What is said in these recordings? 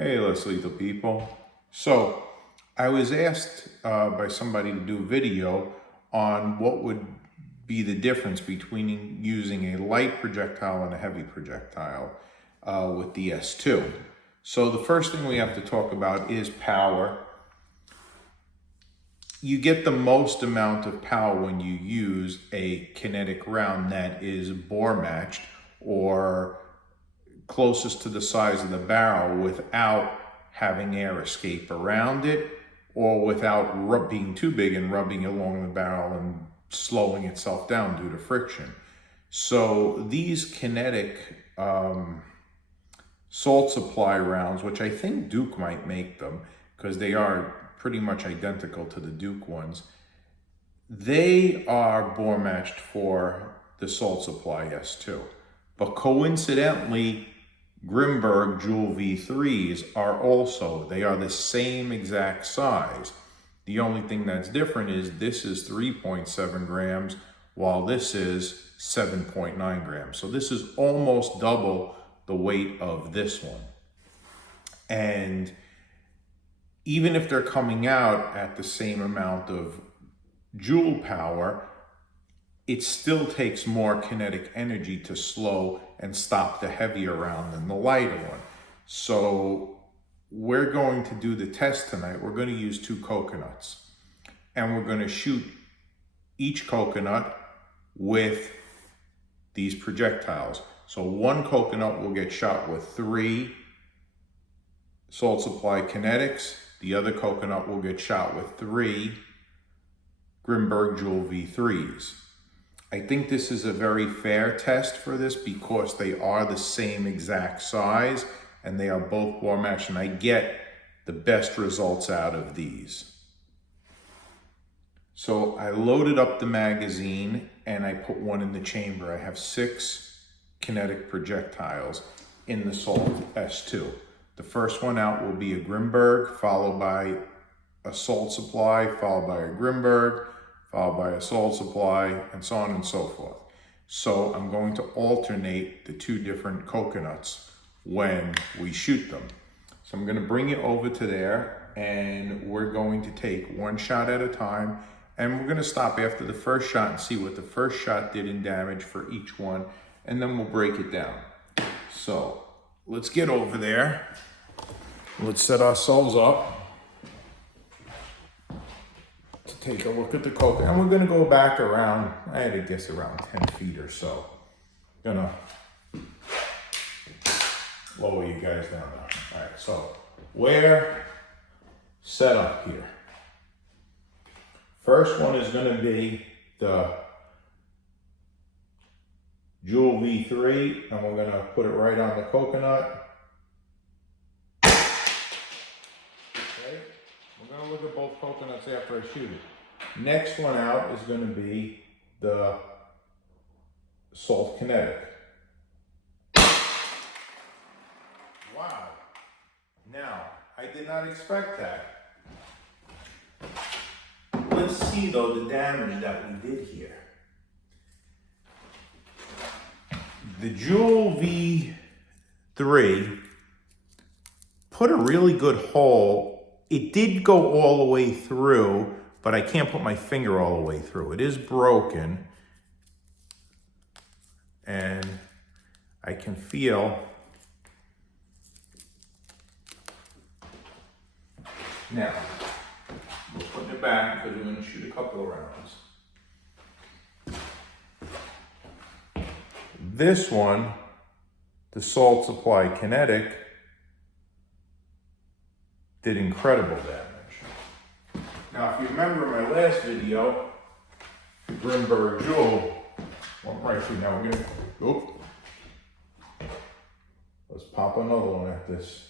Hey, let's lethal people. So, I was asked by somebody to do a video on what would be the difference between using a light projectile and a heavy projectile with the S2. So the first thing we have to talk about is power. You get the most amount of power when you use a kinetic round that is bore matched or closest to the size of the barrel without having air escape around it or without being too big and rubbing along the barrel and slowing itself down due to friction. So these kinetic salt supply rounds, which I think Duke might make them because they are pretty much identical to the Duke ones, they are bore matched for the salt supply S2. But coincidentally, Grimberg Joule V3s are also, they are the same exact size. The only thing that's different is this is 3.7 grams while this is 7.9 grams. So this is almost double the weight of this one. And even if they're coming out at the same amount of joule power, it still takes more kinetic energy to slow and stop the heavier round than the lighter one. So we're going to do the test tonight. We're going to use 2 coconuts and we're going to shoot each coconut with these projectiles. So one coconut will get shot with 3 salt supply kinetics. The other coconut will get shot with 3 Grimberg Joule V3s. I think this is a very fair test for this because they are the same exact size and they are both bore matched, and I get the best results out of these. So I loaded up the magazine and I put one in the chamber. I have 6 kinetic projectiles in the Salt S2. The first one out will be a Grimberg, followed by a salt supply, followed by a Grimberg, followed by a salt supply, and so on and so forth. So I'm going to alternate the 2 different coconuts when we shoot them. So I'm going to bring it over to there, and we're going to take one shot at a time, and we're going to stop after the first shot and see what the first shot did in damage for each one, and then we'll break it down. So let's get over there. Let's set ourselves up to take a look at the coconut, and we're going to go back around, I had to guess around 10 feet or so. Gonna lower you guys down now. All right, so we're set up here. First one is going to be the Joule V3, and we're going to put it right on the coconut. We're going to look at both coconuts after I shoot it. Next one out is going to be the salt kinetic. Wow. Now, I did not expect that. Let's see though the damage that we did here. The Joule V3 put a really good hole. It did go all the way through, but I can't put my finger all the way through. It is broken, and I can feel. Now, we're putting it back because we're going to shoot a couple of rounds. This one, the salt supply kinetic, did incredible damage. Now, if you remember my last video, the Grimberg Joule, right through now, we're gonna, let's pop another one at this.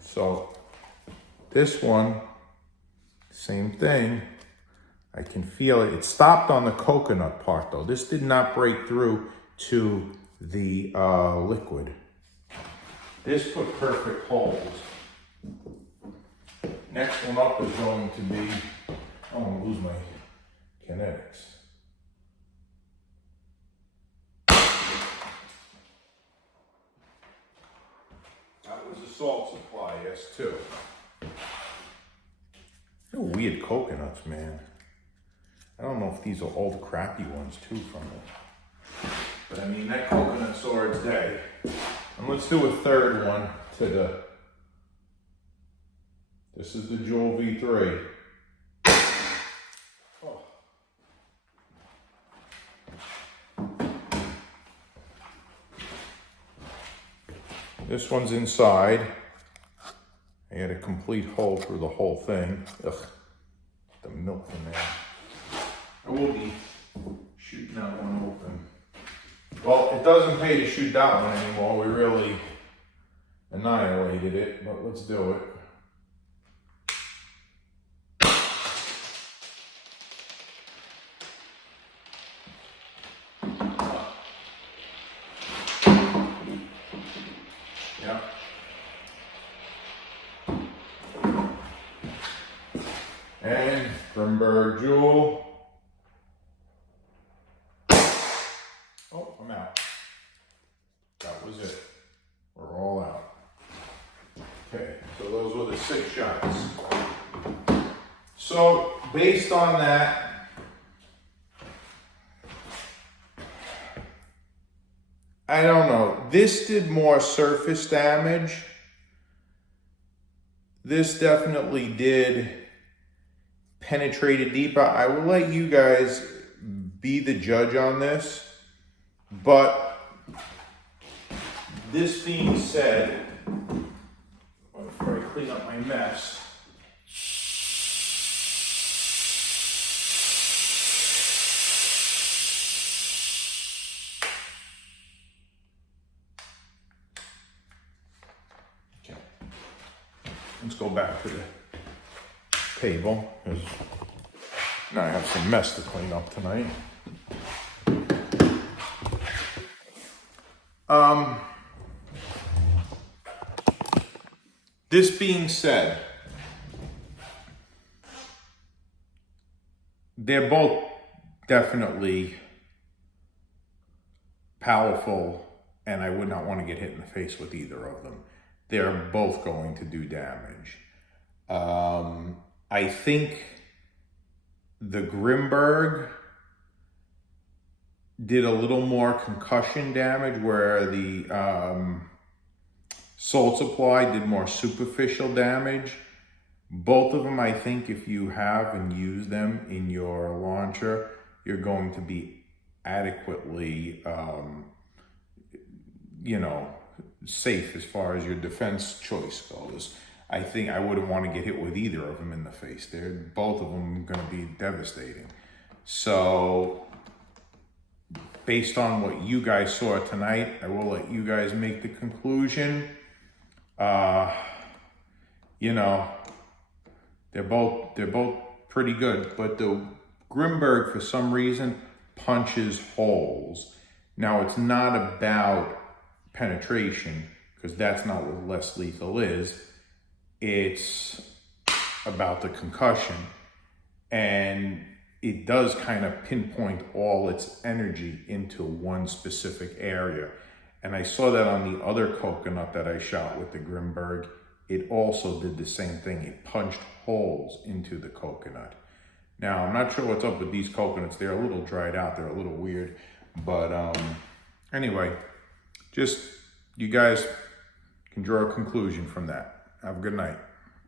So, this one, same thing. I can feel it. It stopped on the coconut part though. This did not break through to the liquid. This put perfect holes. Next one up is going to be, I'm gonna lose my kinetics. salt supply is too. They're weird coconuts, man. I don't know if these are old crappy ones too from it. But I mean, that coconut saw its day. And let's do a third one to the, this is the Jewel V3. Oh. This one's inside. I had a complete hole through the whole thing. Ugh, the milk in there. I will be shooting that one open. Well, it doesn't pay to shoot that one anymore. We really annihilated it, but let's do it. Yeah. And Grimberg Jewel. Oh, I'm out. That was it. We're all out. Okay, so those were the 6 shots. So, based on that, I don't know. This did more surface damage. This definitely did penetrate it deeper. I will let you guys be the judge on this. But this being said, before I clean up my mess, okay, let's go back to the table, because now I have some mess to clean up tonight. This being said, they're both definitely powerful, and I would not want to get hit in the face with either of them. They're both going to do damage. I think the Grimberg did a little more concussion damage, where the Salt Supply did more superficial damage. Both of them, I think, if you have and use them in your launcher, you're going to be adequately, safe as far as your defense choice goes. I think I wouldn't want to get hit with either of them in the face. Both of them going to be devastating. So, based on what you guys saw tonight, I will let you guys make the conclusion. They're both pretty good, but the Grimberg, for some reason, punches holes. Now, it's not about penetration, because that's not what less lethal is. It's about the concussion, and it does kind of pinpoint all its energy into one specific area. And I saw that on the other coconut that I shot with the Grimberg. It also did the same thing. It punched holes into the coconut. Now, I'm not sure what's up with these coconuts. They're a little dried out. They're a little weird. But anyway, just you guys can draw a conclusion from that. Have a good night.